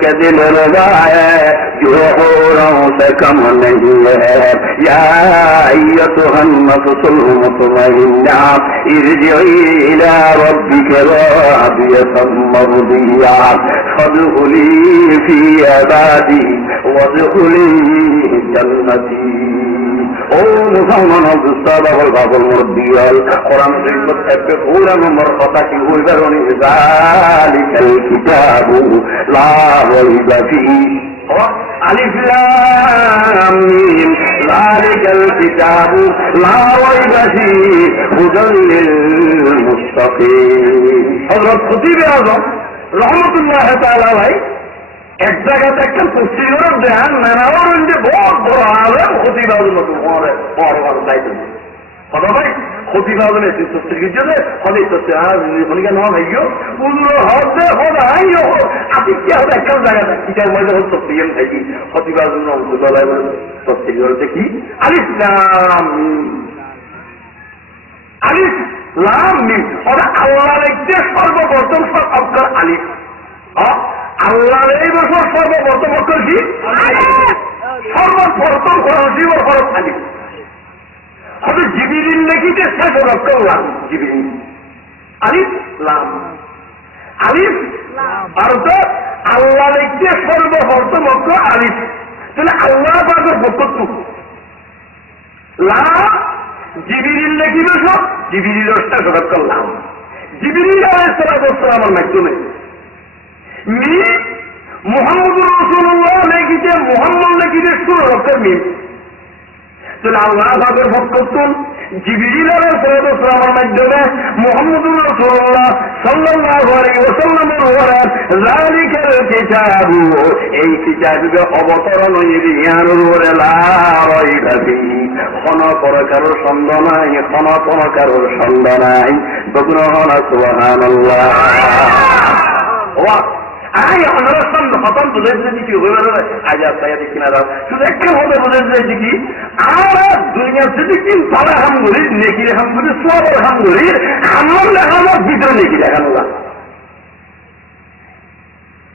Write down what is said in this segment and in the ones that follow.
के दिल रुबा है जो औरों से कम नहीं है या अय्युहन नफ्सुल मुतमइन्ना इरजिई इला रब्बिका रादियतम मर्दिया फदखुली फी इबादी वदखुली जन्नती। ओ मुसलमान दुस्ताद और बाबुल मुर्दियाल कुरान शरीफ में पूरा नंबर पता की हुई बरोनी जालिकल किताबु ला रैबा फीह अलिफ लाम मीम जालिकल किताबु ला रैबा फीह हुदल लिल मुत्तकीन। हजरत खतीब आज़म रहमतुल्लाह ताआला भाई एक जगह একটা তফসিরের ধ্যান মেনাওয়ার যে বহুত বড় আলেম খতিব আজম তোমার পরবার দায়িত্ব কথা ভাই খতিব আজম এই তফসির জন্য হলে তফসির আর হলিকা নাম হইও পুরো হবে হবে আইও আপনি কি হবে একটা জায়গা কিটার মধ্যে হল তফসির থাকি খতিব আজম রহমতুল্লাহ তফসির বলতে কি আলিফ লাম আলিফ লাম মিম ওরা আল্লাহর একটি সর্বপ্রথম সব অক্ষর আলিফ আল্লাহর এই বছর সর্বপ্রথম অক্ষর কি সর্বপ্রথম হরফ হরফ আলিফ হবে জিবরিল লিখিতে শেষ অক্ষর লাম জিবরিল আলিফ লাম আলিফ অর্থাৎ আল্লাহ লিখতে সর্বপ্রথম অক্ষর আলিফ তাহলে আল্লাহ পাকের বক্তব্য লাম জিবরিল লিখিবে সব জিবরিলের শেষ অক্ষর লাম জিবরিল আলাইহিস সালামের মাধ্যমে মুহাম্মদুর রাসূলুল্লাহ লিখিতে মুহাম্মদ লিখিতে শুরু অক্ষর মিম তাহলে আল্লাহ পাকের বক্তব্য জিবরিল আলাইহিস সালামের মাধ্যমে মুহাম্মদুর রাসূলুল্লাহ সাল্লাল্লাহু আলাইহি ওয়াসাল্লামের উপরে যালিকাল কিতাবু এই কিতাবে অবতরণ ইয়ার উপরে লা রাইবা ফিহি কোনো প্রকার সন্দেহ নাই কোনো প্রকার সন্দেহ নাই বগুণ সুবহানাল্লাহ। ওয়া আই আমরা সন্দেহ খতম বুঝেছে কি হয়ে গেল আজ আপনারা দেখি না শুধু একটা হবে বুঝেছে কি আমরা দুনিয়া যদি কি ভালো হাম করি নেকি হাম করি সব হাম করি আমরা আমার ভিতরে নেকি দেখানো না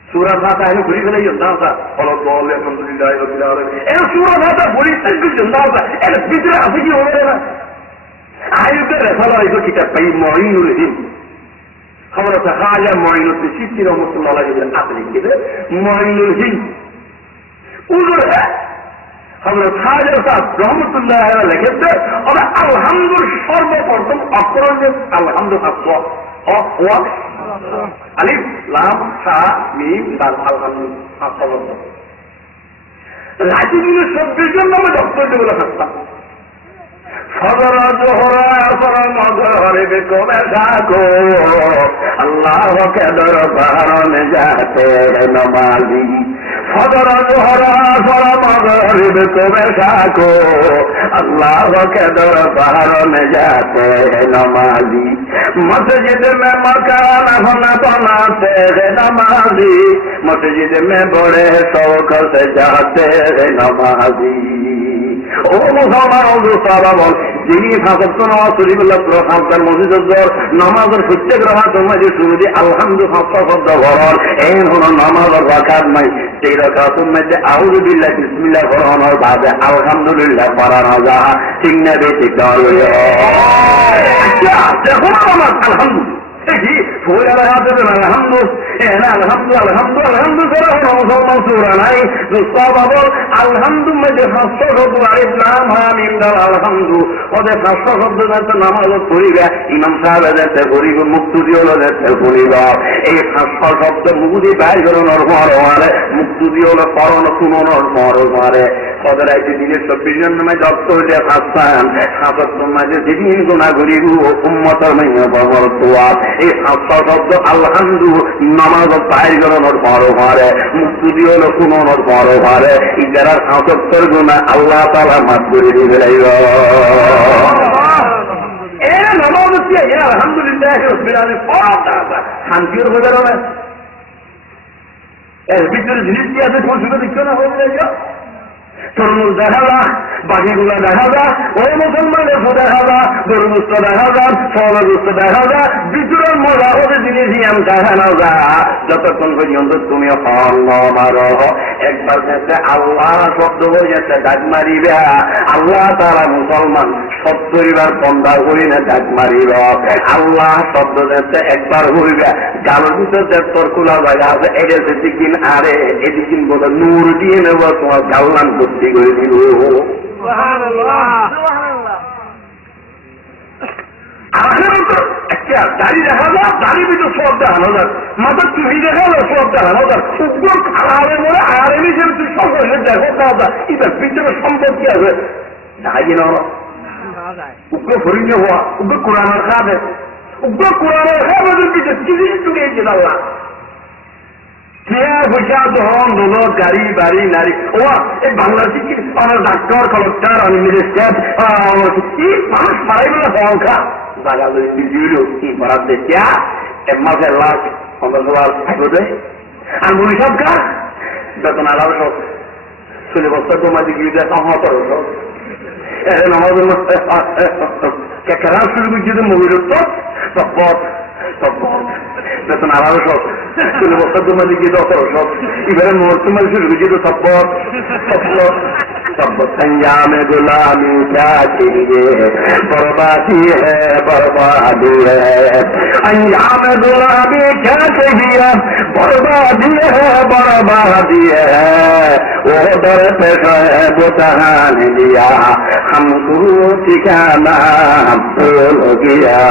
সূরা ফাতিহা এনে ঘুরি ফেলে জন্দাটা বলো বলে আলহামদুলিল্লাহ রাব্বিল আলামিন এই সূরা ফাতিহা ঘুরি থেকে জন্দাটা এর ভিতরে আছে কি হবে না আয়াতের রেফালা এই কিতাব পাই মুঈনুল হিম حضرت خواجہ معین الدین رحمۃ اللہ علیہ آپ لکھے تھے معین الہند ادھر ہے حضرت خواجہ صاحب رحمۃ اللہ علیہ لکھے تھے اور الحمد সর্বপ্রথম অক্ষর যে আলহামদু হওয়া আলিফ লাম হা মিম দাল আলহামদু আলহামদু রাজিবিনের 24 জন নামে ডক্টর যেগুলো থাকতাম ফজর জোহর আসর মাগরিব কোমে জাগো আল্লাহ কে দরবার মে যাতে নমাজি ফজর জোহর আসর মাগরিব কোমে জাগো আল্লাহ কে দরবার মে যাতে নমাজি মসজিদ মে মকান হোনা बनाते नमाजी मस्जिद में बड़े शौक से जाते नमाजी ও মুসলমান সাহাবা বল যিনি ফাঁসত্ব নামাজ শরীফুল্লাহ সাবধান মসজিদের নামাজের প্রত্যেক রাখাত মধ্যে শুরু দিয়ে আলহামদু ফাঁসা শব্দ ভরণ এই হল নামাজের রাখাত নাই সেই রাখাতের মধ্যে আউযু বিল্লাহি বিসমিল্লাহ ভরণের বাদে আলহামদুলিল্লাহ পড়ানো যায় ঠিক না বেশি দেখুন নামাজ আলহামদুলিল্লাহ فوق على الحمد الحمد الحمد الحمد سورة مسلمان سورة নাই দুস্তাবাবল আলহামদু মধ্যে ফাঁসা শব্দ আলিফ লাম হা মিম দাল আলহামদু ওদের ফাঁসা শব্দ যাতে নামাজ পড়িবা ইমাম সাহেব যাতে পড়িব মুক্তি হলো যাতে পড়িবা এই ফাঁসা শব্দ মুদি বাইর করানোর পরে মুক্তি হলো পরণ শুনোনোর পরে ওদের একটি দিনের 24 জন নামে যত হইলে ফাঁসান ফাঁসার মাঝে যেদিন গুণা করিব উম্মতের মাইয়া বাবার তোয়া এই ফাঁসা শব্দ আলহামদু নামাজ বাইর করানোর পরে মুক্তি হলো শুনোনোর পরে ইজারার ৭৭ গুণা আল্লাহ তাআলা মাফ করে দিবে নামাজ হচ্ছে আলহামদুলিল্লাহ রাব্বিল আলামিন শান্তির বাজার না এর ভিতরে জিনিস কি আছে তোমার শুধু দেখছো না হয়ে যায় তরমুজ দেখা বাকিগুলো দেখা যায়, ওই মুসলমানের দেখা যায়, গরুগুস্ত দেখা যায়, ফলগুস্ত দেখা যায়, ভিতরের মজা হতে জিনিস ইয়াম দেখানো যায়। যতক্ষণ পর্যন্ত তুমি মারো একবার যাতে আল্লাহ শব্দ হয়ে যাচ্ছে ডাক মারিবে, আল্লাহ তারা মুসলমান 70 বার বন্ধা করি না ডাক মারিব। আল্লাহ শব্দ যাচ্ছে একবার হইবে, গালের ভিতর যে তোর খোলা জায়গা আছে এটা দিকিন, আরে এদিকিন বলে নূর দিয়ে নেব, তোমার গাল্লান ভর্তি করে দিব। একটা দাড়ি দেখা যায়, দাড়ির ভিতর সব দেখানো যায়, মাথার টুপি দেখা যায় সব দেখানো যায়, আরে বলে আর এমনি যে তুই সব দেখো পাওয়া যায়, এটার ভিতরে সম্পত্তি আছে দাঁড়িয়ে নেওয়া উগ্র ফরিঙ্গে হওয়া, উগ্র কোরআনের খাবে, উগ্র কোরআনের খাবে পিছিয়ে চিলিশ টুকিয়েছে আল্লাহ। পয়সা ধন দৌলত গাড়ি বাড়ি নারী, ও এই বাংলাদেশে কি আমার ডাক্তার কলেক্টর আমি মিনিস্টার মানুষ মারাই বলে সংখ্যা জায়গা দিল কি করার দেখিয়া এক মাসের লাখ 15 থাকবে। আর মনীষব কা বেতন আলাদা সব 16 বছর জমা দিয়ে দিয়ে সহতর সব কেরা শুরু করছে মহির বেতন আলাদা সব 16 বছর জমা দিয়ে 10 সব এবারে মুহূর্ত মাঝে শুরু করছে সব্বত संजाम गुलामी क्या चाहिए, बर्बादी है बर्बादी है, अंजाम गुलामी क्या चाहिए, बर्बादी है बर्बादी है, वो दर पे है बुतहान दिया हमको ठिकाना भूल गया।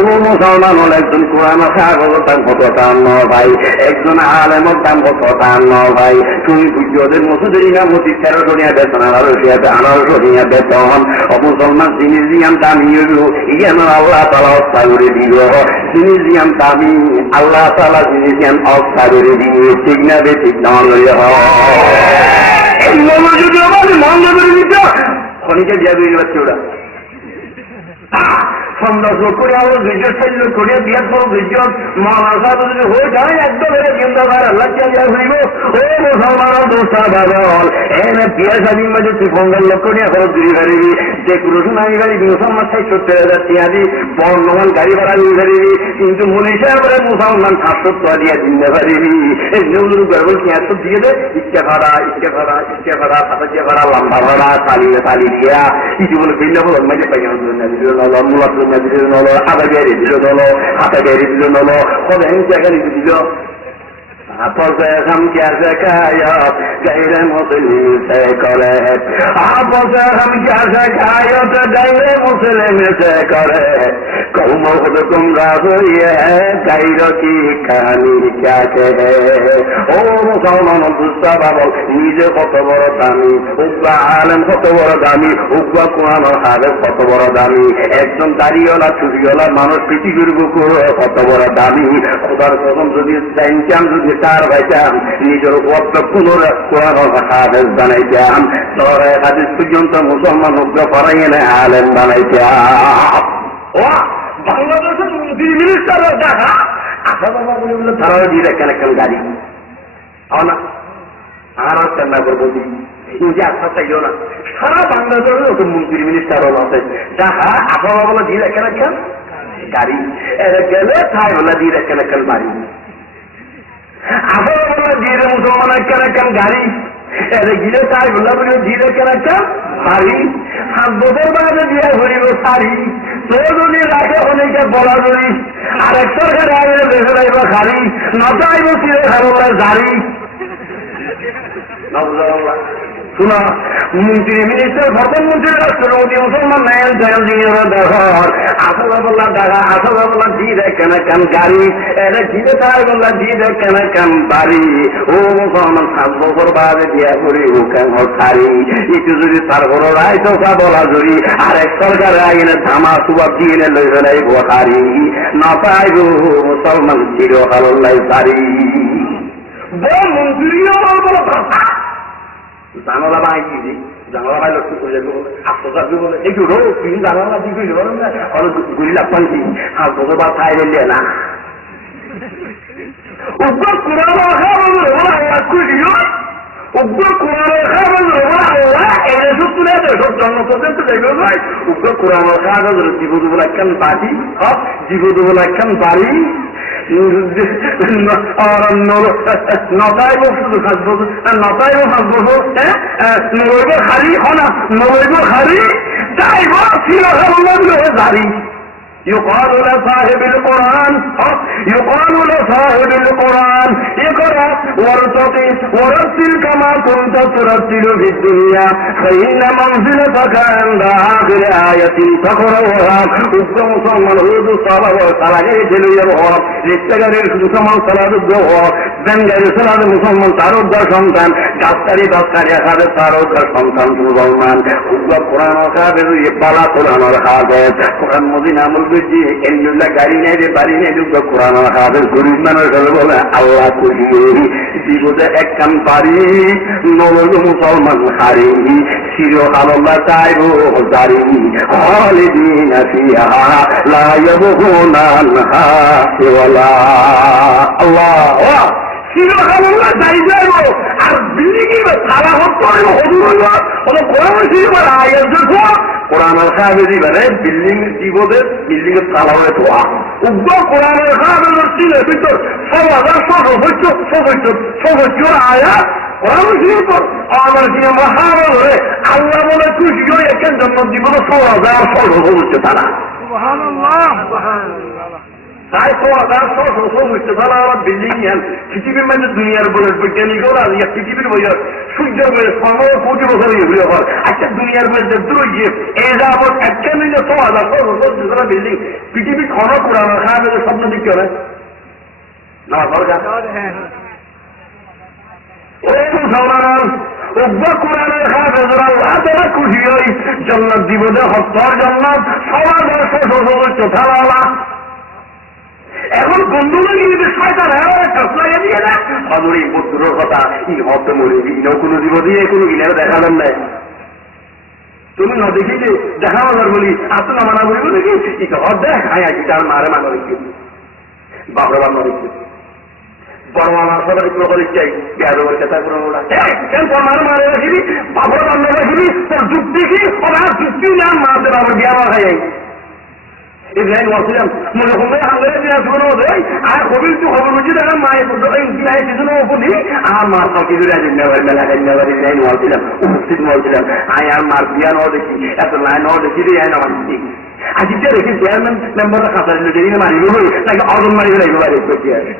ও মুসলমান হল একজন কোরআন সাগরতাম হতান্ন ভাই, একজন আলেমর দাম হতান্ন ভাই, তুমি বুঝোদের মসুদের ইমামতি 13 বেতন 1800 বেতন, অমুসলমান জিনিস দিয়াম দামি ইয়ান আল্লাহ তালা অস্তা করে দিল, জিনিস দিয়াম দামি আল্লাহ তালা জিনিস দিয়াম অস্তা করে দিয়ে, ঠিক না বে ঠিক না যদি আমার মন করে দিত খনিকে দিয়ে দিয়ে যাচ্ছে ওরা সন্ন্যাস করে আমার বিজয় শৈল করে বিয়ার পর বিজয় মহাশা যদি হয়ে যায় একদম এরা জিন্দাবার আল্লাহ হইব। ও মুসলমান দোষা বাবল এনে পিয়াস আমি মাঝে তুই 15 লক্ষ নিয়ে খরচ ঘুরি পারিবি, যে পুরুষ আমি গাড়ি মুসলমান 70,000 টিয়াদি বর্ণমান গাড়ি ভাড়া নিয়ে পারিবি, কিন্তু মনীষা করে মুসলমান 700 টাকা দিয়ে দিতে পারিবি। এই নিউজুর গর্ব 500 দিয়ে দে, ইচ্ছা ভাড়া সাতাশিয়া ভাড়া লম্বা ভাড়া চালিয়ে দিয়া কিছু বলে ভিন্ন বল মাঝে পাইয়া মূলত দিল নলো, আধা গাড়ি দিল নলো, হাতে গাড়ি দিল নলো, কবে গাড়ি দিল আপস हम क्या शिकायत गैर मुस्लिम से करे, आपस हम क्या शिकायत गैर मुस्लिम से करे, कौम खुद गुमराह हुई है गैर की कहानी क्या कहे। ও মুসলমান দুষ্টা বাবল নিজে কত বড় দামি, উগ্রা আলেম কত বড় দামি, উগ্রা কোরআনের হাফেজ কত বড় দামি, একজন দাড়িওয়ালা চুরিওয়ালা মানুষ পৃথিবীর বুকুর কত বড় দামি। খোদার কসম যদি চাইতাম, যদি তার ভাইতাম নিজের ওয়াক্ত পুনরায় কোরআনের হাফেজ বানাইতাম, তোর হাদিস পর্যন্ত মুসলমান উগ্র পড়াই এনে আলেম বানাইতাম। ও বাংলাদেশের মিনিস্টারের দেখা আশা বাবা বলে বলে তারাও দিয়ে দেখেন একটা গাড়ি না আর চেন্না করবো যে আশা চাইও না, সারা বাংলাদেশের নতুন মন্ত্রী মিনিস্টারও আছে যাহা আশা বাবা বলে দিয়ে দেখেন একটা গাড়ি, এরা গেলে তাই বলে দিয়ে দেখেন একটা বাড়ি, আশা বাবা দিয়ে মুসলমান একটা গাড়ি, এরা গিলে তাই বলে বলে দিয়ে দেখেন একটা বাড়ি, 7 বছর বাদে দিয়ে ঘুরিব শাড়ি, তোর যদি রাখে অনেকে বলা ধরি, আর এক সরকার আইলে বেসে রাইব খালি, নটা আইব চিরে খাবো জারি। শোনা মন্ত্রী মিনিস্টার প্রধানমন্ত্রী রাষ্ট্রপতি মুসলমান নায়ন জয়ন জিনিসের দেখর আসাদা দেখা আসাদা দিয়ে দেখেন কেন গাড়ি, এরা ঘিরে তার বললা দিয়ে দেখেন কেন বাড়ি। ও মুসলমান 7 বছর বাদে দিয়া করি ও কেন শাড়ি, একটু যদি তার বড় রায় চৌকা বলা জুড়ি, আর এক সরকার আইনে ধামা সুবাব দিয়ে লই ফেলাই হারি, না পাইব মুসলমান চিরকাল শাড়ি। মন্ত্রীও বলো জানালা বানাইছি, জানালা বাইল আত্মচাপি বলে একটু রোগ কিন্তু জানালা দিকে ঘুরি লাভ পাইছি 7 বছর বা খাই দিলে না উগ্র কোরআন খাবার আল্লাহ খুঁজিও, উগ্র কোরআন খাবার আল্লাহ এরা সব জন্ম পর্যন্ত যাইবে ভাই উপরে কোরআন কাগজ জীবদুবল একখান বাড়ি জীবদুবল একখান বাড়ি নটাইব শুধু 5 বছর নটাইব 5 বছর নবৈব খালি হনা নবৈব খালি যাইব ছিল জারি يقال لصاحب القرآن يقال لصاحب القرآن اقرأ وارتقي ورتل كما كنت ترتل في الدنيا فإن منزلتك عند آخر آية تقرأها مسلمان هود الصلاة والصلاة جلوية للتجاري مسلمان صلاة الظهر بنجاري صلاة مسلمان تارو در সন্তান ডাক্তারি ডাক্তারি আকারে তারও در সন্তান মুসলমান কোরআন আকারে বালা কোরআন আকারে কোরআন মদিনা আমল বুঝি এন্ডুল্লাহ গাড়ি নেই রে বাড়ি নেই দুটো কোরআন আকারে গরিব মানুষ বলে আল্লাহ খুশি জীবনে একখান বাড়ি নবজ মুসলমান হারি চিরকাল আল্লাহ চাইব জারি খালিদিনা ফিহা লা ইয়াবগুনা আনহা ওয়ালা আল্লাহ চিরকাল আল্লাহ চাই যাইব আর বিল্ডিং তারা হতো হলো কোরআন শরীফ আর আয়াত দেখো কোরআনের কাগজে মানে বিল্ডিং জীবনের বিল্ডিং এর তালা হয়ে ধোয়া উগ্র কোরআনের কাগজের চিনের ভিতর 6,777 আয়াত কোরআন শরীফ আমার জিনে মহান হয়ে আল্লাহ বলে খুশি হয়ে একজন জন্ম জীবন 6,777 তারা তাই 6,777 তারা আমার বিল্ডিং পৃথিবীর মধ্যে দুনিয়ার বলে বৈজ্ঞানিকরা পৃথিবীর বই সূর্য 15 কোটি বছর এগুলো হয় আচ্ছা দুনিয়ার মধ্যে দুই এই যাবৎ একটা মিলে 6,777 বিল্ডিং পৃথিবী ক্ষণ কোরআন খাবে স্বপ্ন দিতে হবে না দরকার কোরআনের খাবেজরা আল্লাহ খুশি হই জান্নাত জীবনে হত্যার জান্নাত 6,777 এখন বন্ধু লাগে যদি শয়তান লাগিয়ে দিয়ে না হজর এই বন্ধুর কথা ই হতে মরে দিও কোনো জীব দিয়ে কোনো গিনারে দেখালেন নাই তুমি না দেখি যে দেখা মাজার বলি আসতো না মানা বলিব দেখি ঠিক হর দেখ হাই আছি তার মারে মানা রেখে বাবরা বান্না রেখে বড় আমার সবার একটু করে চাই বেয়াদবের কথা কোনো ওরা কেন মারে মারে রাখিবি বাবরা বান্না রাখিবি তোর যুক্তি কি ওরা যুক্তি না মারতে পারবো বিয়া খাই ইব্রাহিম বলছিলাম মনে হবে আল্লাহ শুনো দেয় আর কবির তো খবর বুঝি দেখ মায়ের কিছু বলি আর মার সব কিছু মেলা ইব্রাহিম বলছিলাম উপস্থিত বলছিলাম আয় আর মার বিয়া ন দেখি এত লাইন ন দেখি রে আয় আমার আজিটা রেখে চেয়ারম্যান মেম্বারটা কাঁচা দিল দেখি মারিব তাকে অর্জন মারিব লাগবে বাইরে করতে আসে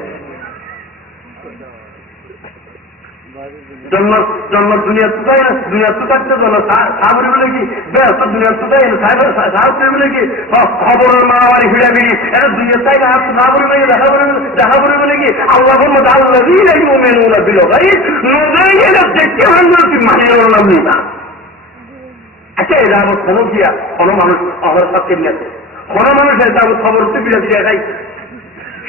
জন্ম দুনিয়া তো তাই না দুনিয়া তো থাকতে জন্য সাবরি বলে কি ব্যস্ত দুনিয়া তো তাই সাহস বলে কি খবরের মারামারি ফিরাফিরি এটা দুনিয়া তাই না সাবরি বলে দেখা বলে বলে কি আল্লাহ আল্লাহ মেনুরা দিল ভাই দেখতে মানিয়ে নাম নেই না আচ্ছা এটা আমার খবর দিয়া কোনো মানুষ আমার সাথে নিয়েছে কোনো মানুষ এটা আমার খবর তো বিরাট দেখাই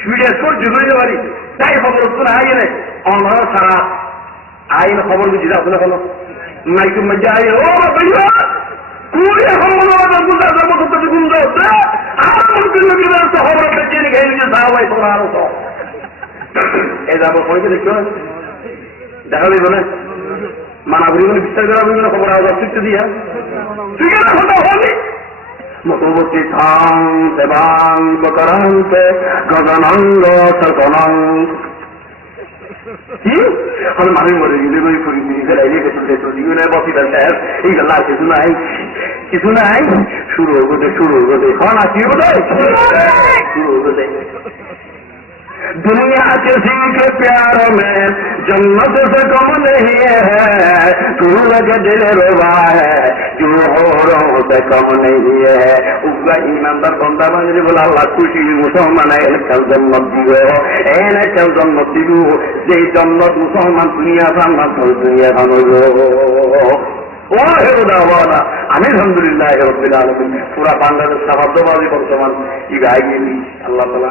সুইডের তোর জুড়ে পারি তাই খবর তো না গেলে আমার সারা আইন খবর বুঝি আপনার হলো মাইকের মধ্যে আই ও ভাইয়া কুড়ি এখন মনে হয় গুন্ডা হচ্ছে আমার খবর পেয়ে খেয়ে নিচ্ছে সাহাবাই তোমরা আরো তো এই যাবো কয়েছে দেখছো দেখা যাবে না মানাবুরি মানে বিশ্বাস করা হবে না খবর আওয়াজ শিখতে দিয়া ঠিক আছে কথা হলি মতবর্তী থাং দেবাং বকরান্তে গগনাঙ্গ সকনাং কি আমি মানুষ মরে গেলে বই করি জীবনে বসি দেয় এই গেল আর কিছু নাই শুরু হতে এখন আসি বোধ শুরু হতে दुनिया किसी के प्यार में जन्नत से कम नहीं है तू लगे दिल रुबा है जो होरों से कम नहीं है उसका ईमानदार बंदा बंदे बोला अल्लाह खुशी मुसलमान है कल जन्नत दियो एने कल जन्नत दियो जे जन्नत मुसलमान दुनिया सामना तो दुनिया सामने আমি আলহামদুলিল্লাহ রাব্বিল আলামিন পুরা বাংলাদেশ শব্দবাজি বর্তমান ই গাই গেলি আল্লাহ তাআলা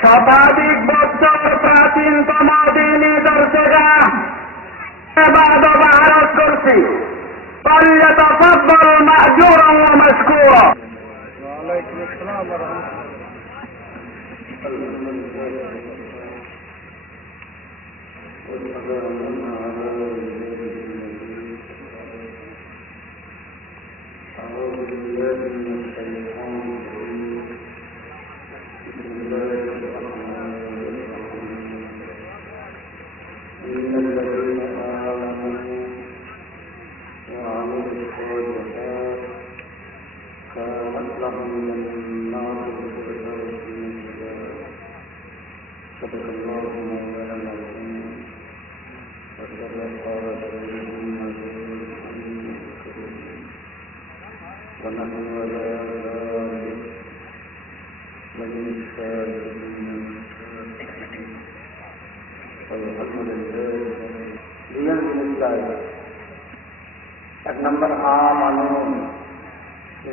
শতাধিক বছর প্রাচীনতম দিনী দর্শকা ভারত করছি فليتفضل مأجورا ومشكورا وعليكم السلام ورحمة الله এক নম্বর আমানু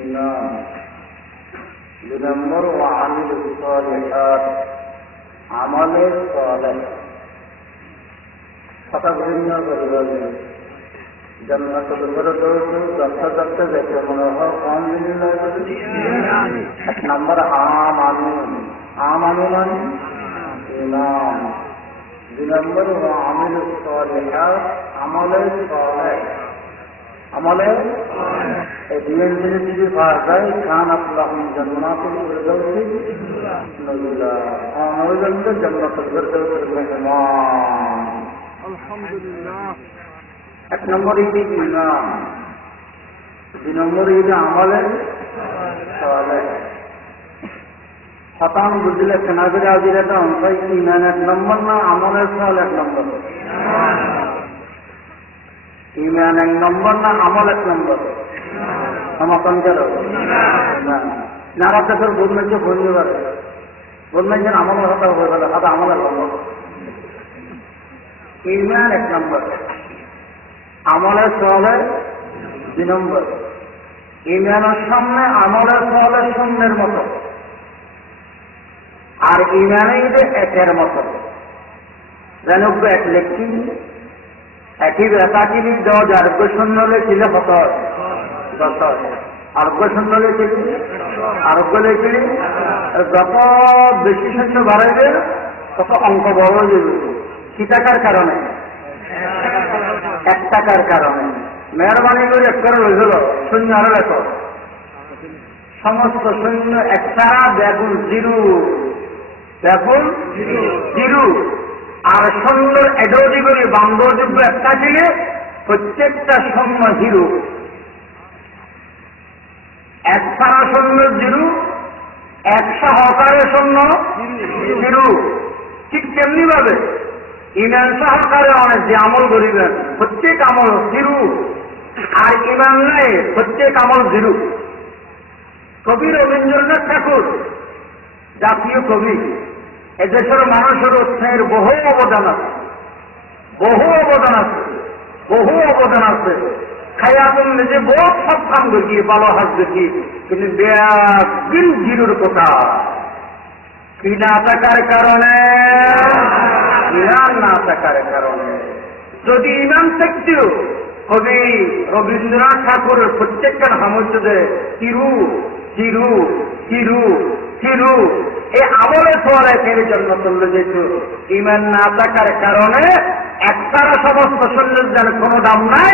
ঈমান, দুই নম্বর ওয়া আমিলুস সালিহাত, আমলে সালেহ। কথা বিভিন্ন করে জান্নাতুল ফেরদৌস দর্শকদের দেখে মনে হয় কম দিন লাগে। এক নম্বর আমানু, আমানু মানে ঈমান, দুই নম্বর ওয়া আমিলুস সালিহাত, আমলে সালেহ। আমলে এই দুই জিনিস যদি পাওয়া যায় কানাত লাহুম জান্নাতুল ফিরদাউসি নুজুলা, আমাদের জান্নাতুল ফিরদাউসের মেহমান। আলহামদুলিল্লাহ। এক নম্বর ঈদ ঈমান, দুই নম্বর ঈদ আমলে সালেহ। শতান বুঝলে কেনাদের আজিরাটা অংশই ঈমান এক নম্বর না আমলের সালেহ এক নম্বর? ঈমান এক নম্বর না আমল এক নম্বর? সমর্থন করো নারা দেশের বদমেছে ধন্যবাদ বদমেছেন আমলের কথা হয়ে গেল, হাতে আমলের নম্বর। ঈমান এক নম্বর, আমলের সহলে দুই নম্বর। ঈমানের সামনে আমলের সহলে শূন্যের মতো, আর ঈমানে একের মতো। জানুক এক লেখি একই বেতাকিনি 10 আরোগ্য শূন্য লেখিলে কত? 10। আরোগ্য শূন্য লেখিলি, আরোগ্য লেখিলি যত বেশি শূন্য বাড়াইবে তত অঙ্ক বড় হয়ে যাবে। কি টাকার কারণে? 1 টাকার কারণে। মেহরবানি করে 1 করে হয়ে গেল শূন্য আরো দেখো, সমস্ত শূন্য একটা ব্যাগুল জিরো, ব্যাগুল জিরো। আর শূন্যর এডোজি করে বান্ধবযোগ্য একটা ছিল, প্রত্যেকটা শূন্য জিরো। 1 ছাড়া শূন্য জিরো, 1 সহকারে শূন্য জিরো। ঠিক তেমনি ভাবে ঈমান সহকারে অনেক যে আমল করিবেন প্রত্যেক আমল জিরো, আর ঈমান নাই প্রত্যেক আমল জিরো। কবি রবীন্দ্রনাথ ঠাকুর জাতীয় কবি, এদেশের মানুষের উৎসাহের বহু অবদান আছে, বহু অবদান আছে, বহু অবদান আছে। খায়াতুন নিজে বহুত সব কাম দেখি, ভালো হাত দেখি, কিন্তু দিন জিরোর কথা কি না থাকার কারণে, ইমান না থাকার কারণে। যদি ইমান থাকতেও কবি রবীন্দ্রনাথ ঠাকুরের প্রত্যেকটা হামুদে চিরু চিরু চিরু চিরু এই আমলে সোয়ালে ফেরে জন্ম চলে যেত। ইমান না থাকার কারণে একসারা সমস্ত শরীরের যেন কোনো দাম নাই,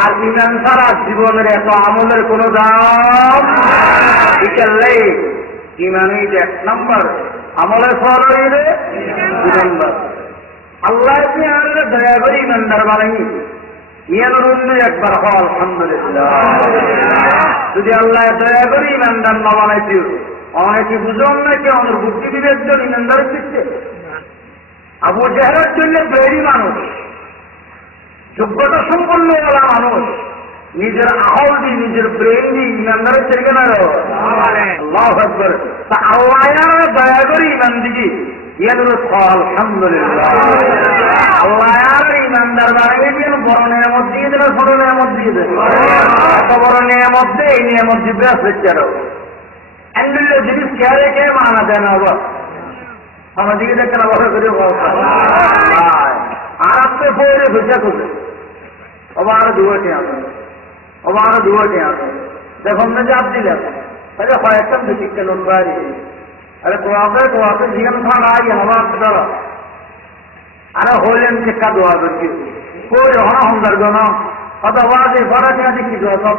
আর ইমান ছাড়া জীবনের এত আমলের কোনো দাম বিকেলে। ইমানই যে 1 নম্বর, আমলের সোয়ালে 2 নম্বর। আল্লাহ দয়া করে ইমানদার বানাই ইয়ানোর অন্য একবার হওয়া আলহামদুলিল্লাহ। যদি আল্লাহ দয়া করে ইমানদার না বানাইছিল, অনেকে বুঝুন নাকি আমার বুদ্ধি বিবেক জন ইমানদার শিখছে। আবু জেহেলের জন্য তৈরি মানুষ, যোগ্যতা সম্পন্ন বলা মানুষ, নিজের আহল দিয়ে নিজের ব্রেন দিয়ে ইমানদারের ছেড়ে না আল্লাহু আকবার। তা আল্লাহ দয়া করে ইমান দিকে আলহামদুলিল্লাহ। আল্লাহ ইমানদার বাড়াই দিয়ে বড় নিয়ামত দিয়ে দেবে, ছোট নিয়ামত দিয়ে দেবে। এত বড় নিয়ামত দিয়ে এই নিয়ামত দিবে আসলে আলহামদুলিল্লাহ। জিনিস খেয়ালে কে মানা দেয় না আবার আমার দিকে দেখতে না বড় করে আর আসতে পড়ে ভেজা করবে আবার দুয়াটি আসে, আবার দুয়াটি আসে। দেখুন না যে আপ দিলেন তাহলে কয়েকটা শিক্ষা লোক বাড়ি। अरे तो आपके जीवन था ना ये हवा আরে হইলেন টেক্কা দোয়া করছি কই হন হন্দার গণ কত বাজে পড়া কি কি দোয়া সব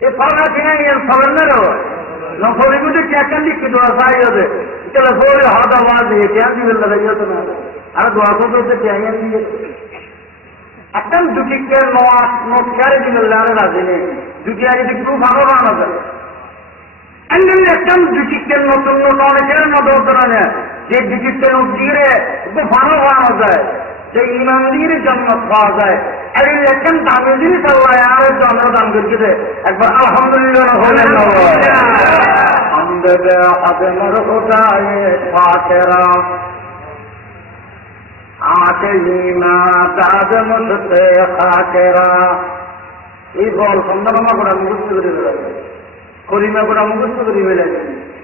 এ পড়া কিনা এর ফলেন না রে নফলি গুলি কেন কি দোয়া চাই হবে চলো বলে হদা বাজে কেন দিবেন লাগে তো না আর দোয়া করতে চাই দিয়ে একটা দুটিকে নোট করে দিবেন লাগে রাজি নেই দুটি আগে একটু ভালো বানানো যায় একটা দুটিকে নতুন নোট অনেকের মতো ধরনে যে দুটিকে নোট দিয়ে একটু ভালো বানানো যায় যে ইমান দিয়ে জন্ম পাওয়া যায় আর এই এখন দামি জিনিস আল্লাহ আর জন্ম দান করছে একবার আলহামদুলিল্লাহ হলেন আমার খোদায় পাকেরা আকে ইমা দাদ মুসতে খাকেরা এই বল সন্ধানমা করে মুখস্থ করে বেড়াবে করিমা করে মুখস্থ করে বেড়াবে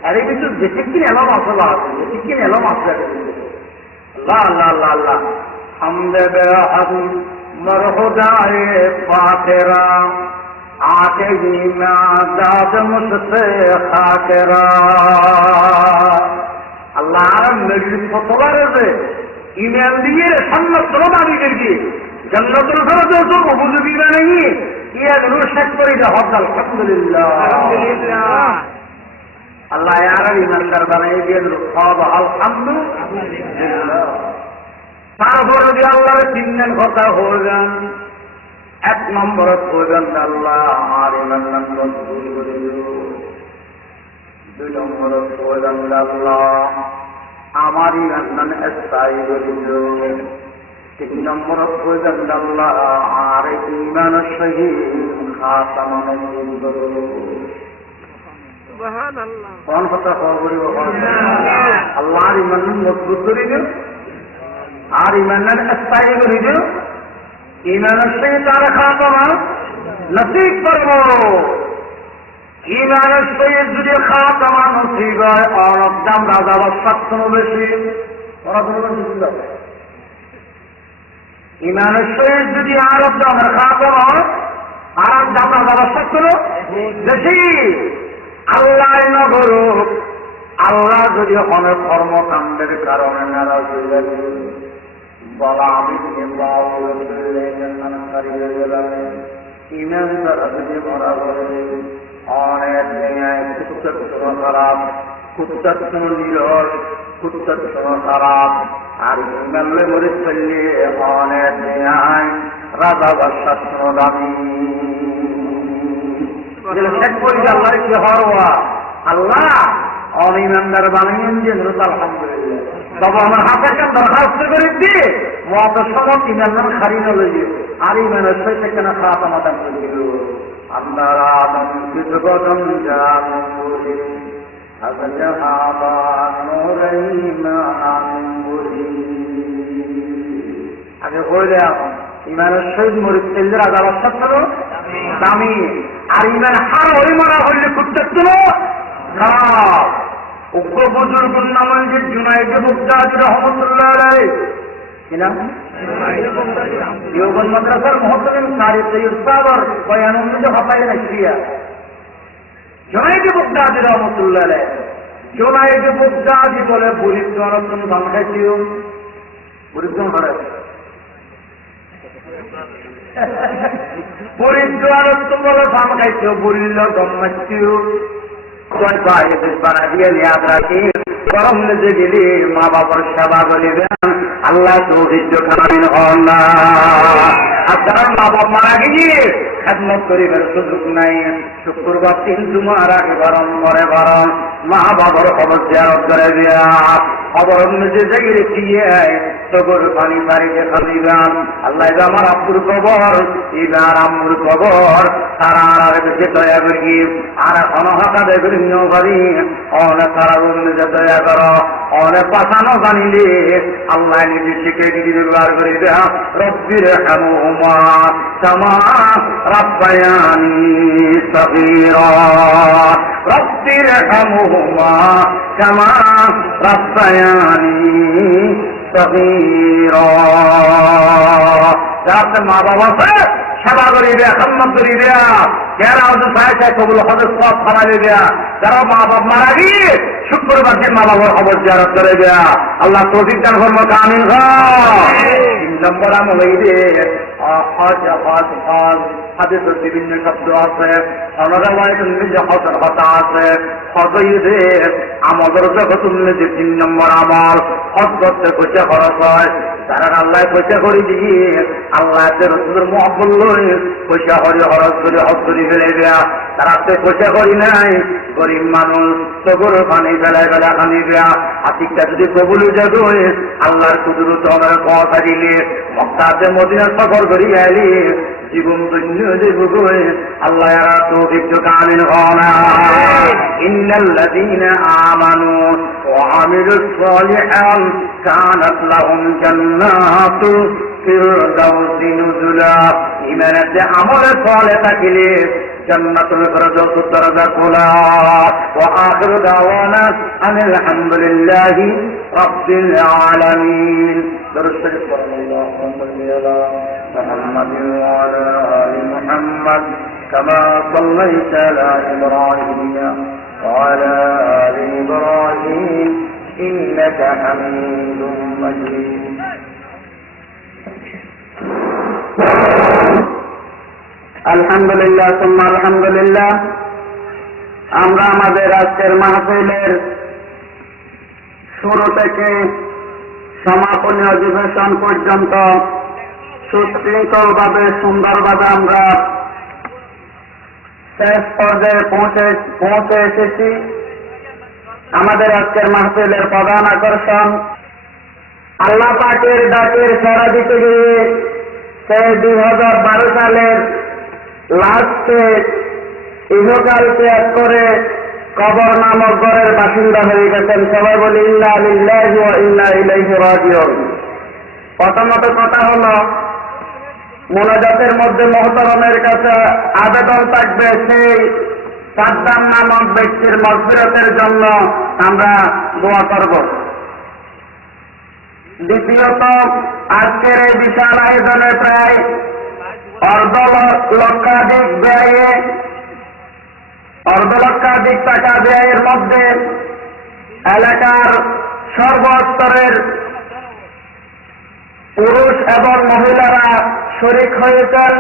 আর এই কিছু বেশি কিনে এলাম আসলা আছে বেশি কিনে এলাম আসলে আল্লাহ আল্লাহ আল্লাহ আল্লাহ হামদে বেআম মরহুদায়ে ফাতেরা আকে ইমা দাদ মুসতে খাকেরা আল্লাহ আর নবীর ফতোয়ার আছে ইমান দিয়ে সন্ন্যত দাবি করবি জন্নতুল ফেরদৌস উপযোগী না নেই ইয়াগুলো শেষ করে দেওয়া হবে আলহামদুলিল্লাহ আলহামদুলিল্লাহ আল্লাহ আর ইমানদার বানিয়ে দিয়ে দিল সব আলহামদুলিল্লাহ তারপর যদি আল্লাহর তিনজন কথা হয়ে যান এক নম্বরে প্রয়োজন আল্লাহ আমার ইমানদার ভুল করে দিল দুই নম্বরে প্রয়োজন আল্লাহ আমার ইমান স্থায়ী করিল তিন নম্বর প্রয়োজন আল্লাহ আর ইমান সহিত খাতাম কোন কথা করিব আল্লাহর ইমান মজবুত করিল আর ইমানের স্থায়ী করিল ইমানের সহিত আর খাতামা নসিব করব ইমানের সহিত যদি খাতামা নসিব হয় অনেক দাম রাজা বাদশাহ কোনো বেশি ইমানের সহিত যদি আরব দামের খাতামা আরব দাম রাজা বাদশাহ কোনো বেশি আল্লাহ নগর আল্লাহ যদি অনেক কর্মকাণ্ডের কারণে নারাজ হয়ে যাবে বলা আমি ইমান দ্বারা যদি মরা করে অনেক দুনিয়ায় কুচ্ছন্ন খারাপ কুচ্ছন্ন নিরস কুচ্ছন্ন খারাপ আর ইমানলে মরে চললে অনেক দুনিয়ায় রাজা বাদশাহ দামি শেষ করি আল্লাহ কি হওয়া আল্লাহ অনিমানদার বানিয়েন যে আলহামদুলিল্লাহ তবে আমার হাতে কেন দরখাস্ত করে দিয়ে মত সমত ইমানদার খারি নলেজে আর ইমানের সহিত কেন খারাপ আমাদের দিল আপনার আদম বিদ্রগতম জানুরি আগে হয়ে ইমানের সহিত মরিদ তেলদের আজাব ছিল দামি আর ইমান হার ওই মারা হইলে কুচ্ছন্ন খারাপ উক্ত বুজুর্গুর নাম যে জুনাইদ মুক্তাজ রহমতুল্লাহ আলাইহি কি নাম দেওবন্দ মাদ্রাসার মুহতামিম কারি সৈয়দ সাবর বয়ান অনুযায়ী হতায় রাখিয়া জুনাইদ মুক্তাজ রহমতুল্লাহ আলাইহি জুনাইদ মুক্তাজ বলে বুড়ির জনতন ধান খাইছিও বুড়ির জন ধরে বুড়ির জনতন বলে ধান খাইছিও বুড়ির দম মারছিও বানা দিয়ে নিয়াদ রাখি গরম লেগে গেলে মা বাবার সেবা করিবেন আল্লাহ সৌহিত্য খানাবিন হন না আপনার মা বাপ মারা গিয়ে খেদমত করিবেন সুযোগ নাই শুক্রবার 3 জুমার আগে গরম করে গরম মা বাবার খবর জিয়ারত করে দিয়া খবর নিজে জেগে দিয়ে তবর পানি বাড়িতে খালিবেন আল্লাহ আমার আব্বুর কবর এবার আম্মুর কবর তারা আর বেশি দয়া করি আর এখন হঠাৎ বিভিন্ন করি অনেক তারা নিজে দয়া করো অনেক পাঠানো জানিলে আল্লাহ নিজে শিখে দিদি ব্যবহার করে দেয়া রব্বির হামুমা কামা রাব্বায়ানি সগীরা রব্বির হামুমা কামা রাব্বায়ানি সগীরা যাতে মা বাবা সেবা করি দেয়া সম্মান করি দেয়া যারা চাই চাই কবুল হজর সব ফেলাই দেয়া যারা মা বাপ মারা গিয়ে শুক্রবার দিন মা বাবার খবর জিয়ারত করে দেয়া আল্লাহ তৌফিক দান করবো আমিন। 3 নম্বর আমল এই যে হাদিসের বিভিন্ন শব্দ আছে, কথা আছে, আমাদের জগৎ উন্নতি 3 নম্বর আমল হজ করতে পয়সা খরচ হয়। যারা আল্লাহ পয়সা করে দিয়ে আল্লাহ রসুলের মহব্বত লই পয়সা হরি খরচ করে হজ করে ফেলে দেয়া, তারা তো পয়সা করি নাই, গরিব মানুষ তো গরু পানি ফেলায় ফেলা খানি দেয়া। আতিকটা যদি কবুল যাবে আল্লাহর কুদরত আমার কথা দিলে মক্কাতে মদিনা সফর করি আইলি জীবন ধন্য দেব আল্লাহ তৌফিক কামিল হনা। ইন্নাল্লাযীনা আমানু ওয়া আমিলুস সালিহাত কানাত লাহুম জান্নাতু ফিরদাউসি নুজুলা। ঈমানে আমলে সালেহ থাকিলে জান্নাতুল ফিরদাউস দরজা খোলা। ওয়া আখিরু দাওয়ানা আনিল হামদুলিল্লাহি রাব্বিল আলামিন। দরুদ শরীফ সাল্লাল্লাহু محمد وعلى آل محمد كما صليت على إبراهيم وعلى آل إبراهيم إنك حميد مجيد. আলহামদুলিল্লাহ সুম্মা আলহামদুলিল্লাহ। আমরা আমাদের আজকের মাহফিলের শুরু থেকে সমাপনী অধিবেশন পর্যন্ত সুশৃঙ্খলভাবে সুন্দরভাবে আমরা শেষ পর্যায়ে পৌঁছে এসেছি। আমাদের আজকের মাহফিলের প্রধান আকর্ষণ আল্লাহ পাকের ডাকের সাড়া দিতে গিয়ে সে 2012 সালের লাস্টে ইহকাল ত্যাগ করে কবর নামক ঘরের বাসিন্দা হয়ে গেছেন। সবাই বলি ইন্না লিল্লাহি ওয়া ইন্না ইলাইহি রাজিউন। প্রথমত কথা হলো মোনাজাতের মধ্যে মুহতারামের কাছে আবেদন থাকবে সেই সাদ্দাম নামক ব্যক্তির মাগফিরাতের জন্য আমরা দোয়া করব। দ্বিতীয়ত আজকের এই বিশাল আয়োজনে প্রায় অর্ধ লক্ষাধিক টাকা ব্যয়ের মধ্যে এলাকার সর্বস্তরের পুরুষ এবং মহিলারা শরীক হয়েছেন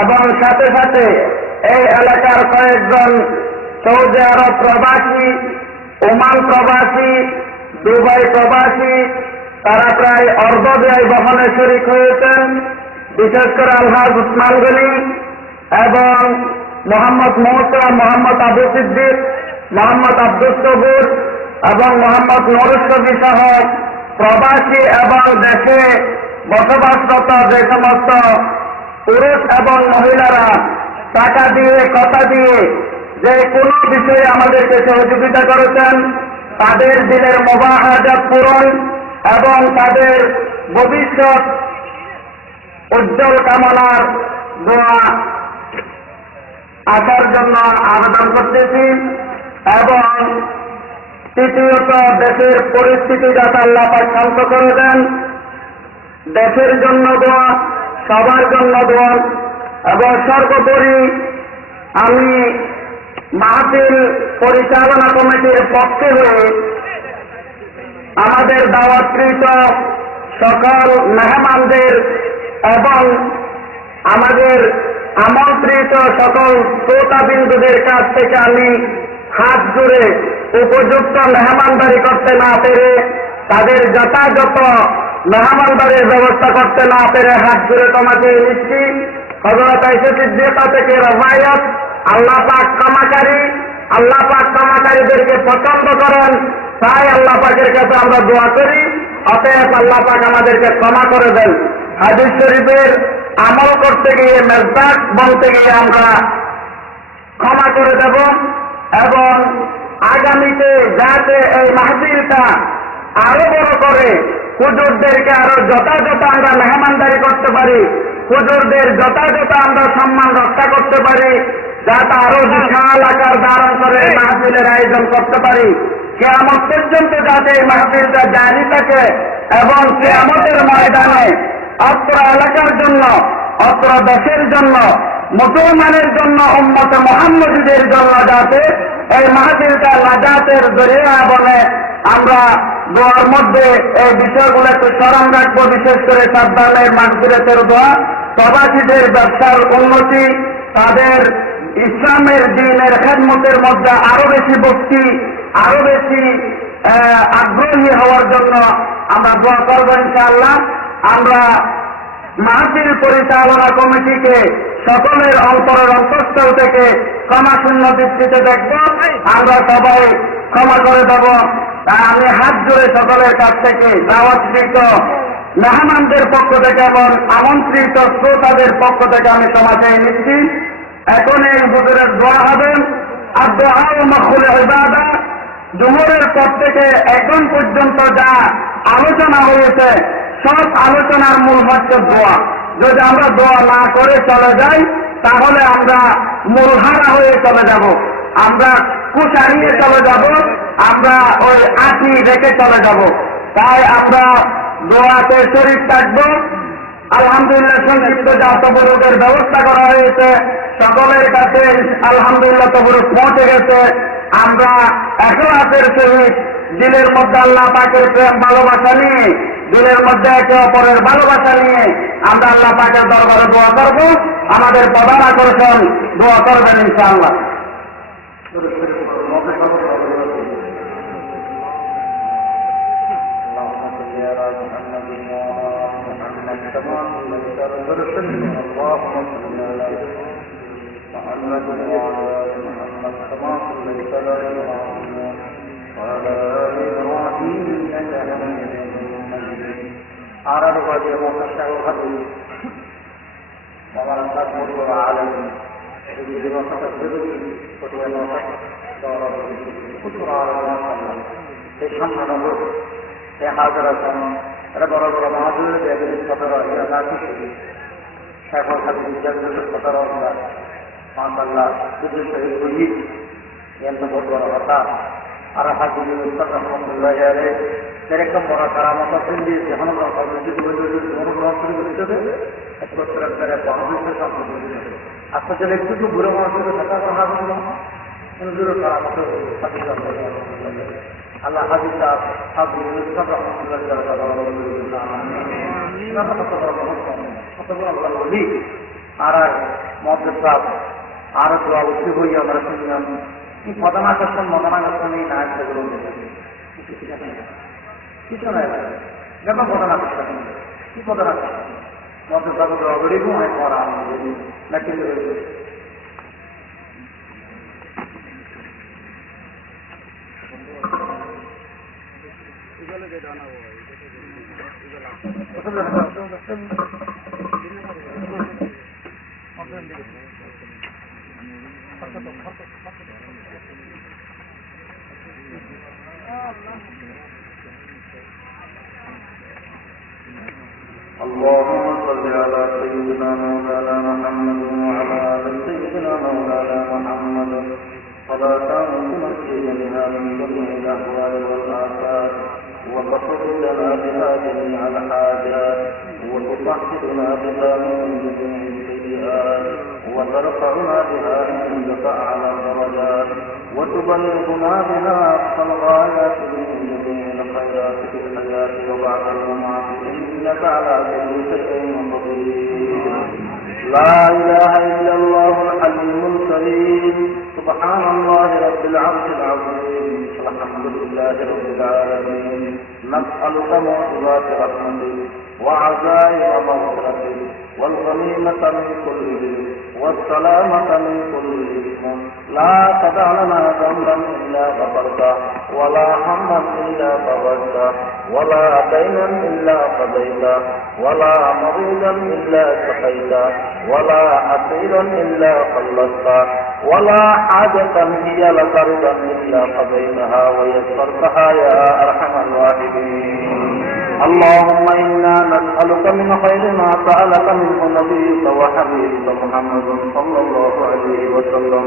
এবং সাথে সাথে এই এলাকার কয়েকজন সৌদি আরব প্রবাসী, ওমান প্রবাসী, দুবাই প্রবাসী তারা প্রায় অর্ধ ব্যয় বহনে শরীক হয়েছেন। বিশেষ করে আলহাজ উসমান গনি এবং মোহাম্মদ মৌসা, মোহাম্মদ আবু সিদ্দিক, মোহাম্মদ আব্দুল সবুর এবং মোহাম্মদ নুরুশফি সহ প্রবাসী এবং দেশে বসবাসরত যে সমস্ত পুরুষ এবং মহিলারা টাকা দিয়ে কথা দিয়ে যে কোনো বিষয়ে আমাদেরকে সহযোগিতা করেছেন তাদের দিনের মুবাহাজাত পূরণ এবং তাদের ভবিষ্যৎ উজ্জ্বল কামনার দোয়া আসার জন্য আবেদন করতেছি। এবং তৃতীয়ত দেশের পরিস্থিতি যাতে আল্লাহ পাক শান্ত করে দেন, দেশের জন্য দোয়া, সবার জন্য দোয়া। এবং সর্বোপরি আমি মাহফিল পরিচালনা কমিটির পক্ষে হয়ে আমাদের দাওয়াতকৃত সকল মেহমানদের এবং আমাদের আমন্ত্রিত সকল শ্রোতাবিন্দুদের কাছ থেকে আমি হাত জুড়ে উপযুক্ত মেহমানদারি করতে না পেরে, তাদের যথাযথ মেহমানদারির ব্যবস্থা করতে না পেরে হাত জুড়ে তোমাকে নিচ্ছি। হযরত আয়েশা সিদ্দিকা থেকে রওয়ায়াত, আল্লাহ পাক ক্ষমাকারী, আল্লাহ পাক ক্ষমাকারীদেরকে পছন্দ করেন, তাই আল্লাহ পাকের কাছে আমরা দোয়া করি, অতএব আল্লাহ পাক আমাদেরকে ক্ষমা করে দেন। হাদিস শরীফের আমল করতে গিয়ে, মেজবাক বলতে গিয়ে আমরা ক্ষমা করে দেব এবং আগামীতে যাতে এই মাহফিলটা আরো বড় করে হুজুরদেরকে আরো যথাযথ আমরা মেহমানদারি করতে পারি, হুজুরদের যথাযথ আমরা সম্মান রক্ষা করতে পারি, যাতে আরো বিশাল আকার ধারণ করে মাহফিলের আয়োজন করতে পারি। কিয়ামত পর্যন্ত যাতে এই মাহফিলটা জারি থাকে এবং কিয়ামতের ময়দানে অত্র এলাকার জন্য, অত্র দেশের জন্য মুসলমানের জন্য উম্মতে মুহাম্মদীদের জন্য যাতে এই মাহফিলটা নাজাতের জরিয়া বলে আমরা দোয়ার মধ্যে এই বিষয়গুলো একটু স্মরণ রাখবো। বিশেষ করে সাবধানের মাগফিরাতের দোয়া, প্রবাসীদের ব্যবসার উন্নতি, তাদের ইসলামের দ্বীনের খেদমতের মধ্যে আরো বেশি ভক্তি, আরো বেশি আগ্রহী হওয়ার জন্য আমরা দোয়া করবো ইনশাআল্লাহ। আমরা মাহফিল পরিচালনা কমিটিকে সকলের অন্তরের অন্তঃস্থল থেকে ক্ষমাশূন্য দৃষ্টিতে দেখব, আমরা সবাই ক্ষমা করে দেব। আমি হাত জোড়ে সকলের কাছ থেকে দাওয়াতকৃত মেহমানদের পক্ষ থেকে এবং আমন্ত্রিত শ্রোতাদের পক্ষ থেকে আমি ক্ষমা চেয়ে নিচ্ছি। এখন এই হুজুরের দোয়া হবেন। আর দোয়া মাখুল ইবাদা, জুমুরের পর থেকে এখন পর্যন্ত যা আলোচনা হয়েছে সব আলোচনার মূল হচ্ছে দোয়া। যদি আমরা দোয়া না করে চলে যাই তাহলে আমরা মূলহারা হয়ে চলে যাব, আমরা কুশ হারিয়ে চলে যাব, আমরা ওই আঁটি রেখে চলে যাব। তাই আমরা দোয়াতে শরীর থাকবো। আলহামদুলিল্লাহ সংক্ষিপ্ত যা তবরুকের ব্যবস্থা করা হয়েছে সকলের কাছে আলহামদুলিল্লাহ তবরুক পৌঁছে গেছে। আমরা ইখলাসের সহিত দিলের মধ্যে আল্লাহ পাকের প্রেম ভালোবাসা নিয়ে, দিলের মধ্যে একে অপরের ভালোবাসা নিয়ে আমরা আল্লাহ পাকের দরবারে দোয়া করব। আমাদের প্রধান আকর্ষণ দোয়া করবেন ইনশাআল্লাহ। أعرض وجه وخشع وخبر ومن تكبر وعالم يجب أن تكبر وتولى دور كتر على الله يشمع نبر يحاضر السماء ربر الرماضي يجب الفترة إلى ذات الشريف شيخ الحبيب يجب الفترة إلى ما شاء الله بجل شهيد وجيد ينتبه ورغطاء عرفات بن مصطفى رحمة الله عليه এরকম বড় কারামত দিয়ে যখন আসলে একটু বুড়ো মানুষের কথা কথা বলল কারামত আল্লাহ হাজির আর মদ্রাস আরো দোয়া উঠে হই আমরা শুনলাম কি মদনাকর্ষণ এই নায়কগুলো কিছু নয় ব্যাপার ঘটনা করতে কি ঘটনা মধ্যে তাদের অবরিগু হয় করা নাকি اللهم صل على سيدنا مولانا محمد وعلى آل سيدنا مولانا محمد صلاة تمكن بها من جميع الأهوال والآثار وتقضي لنا بها جميع الحاجات وتصححنا بها من جميع السيئات وترفعنا بها عندك أعلى الدرجات وتبلغنا بها أقصى الغايات من جميع الخيرات في الحياة وبعد الممات إنك على كل شيء قدير. لا إله إلا الله الحليم الكريم. سبحان الله رب العرش العظيم. الحمد لله رب العالمين. نسألك موجبات رحمتك وعزائم مغفرتك والغنيمة من كل ذنب والسلامة من كل إثم. لا تدع لنا ذنبا إلا غفرته ولا هما إلا فرجته ولا دينا إلا قضيته ولا مريضا إلا شفيته ولا أسيرا إلا خلصته ولا حاجة هي لك رضا إلا قضيتها ويسرتها يا أرحم الراحمين. اللهم إنا نسألك من خير ما سألك منه نبيك وحبيبك محمد صلى الله عليه وسلم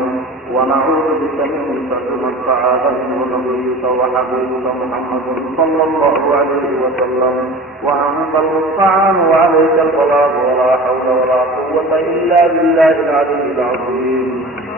ونعوذ بك من شر ما استعاذ منه نبيك وحبيبك محمد صلى الله عليه وسلم وأنت المستعان وعليك البلاغ ولا حول ولا قوة إلا بالله العلي العظيم.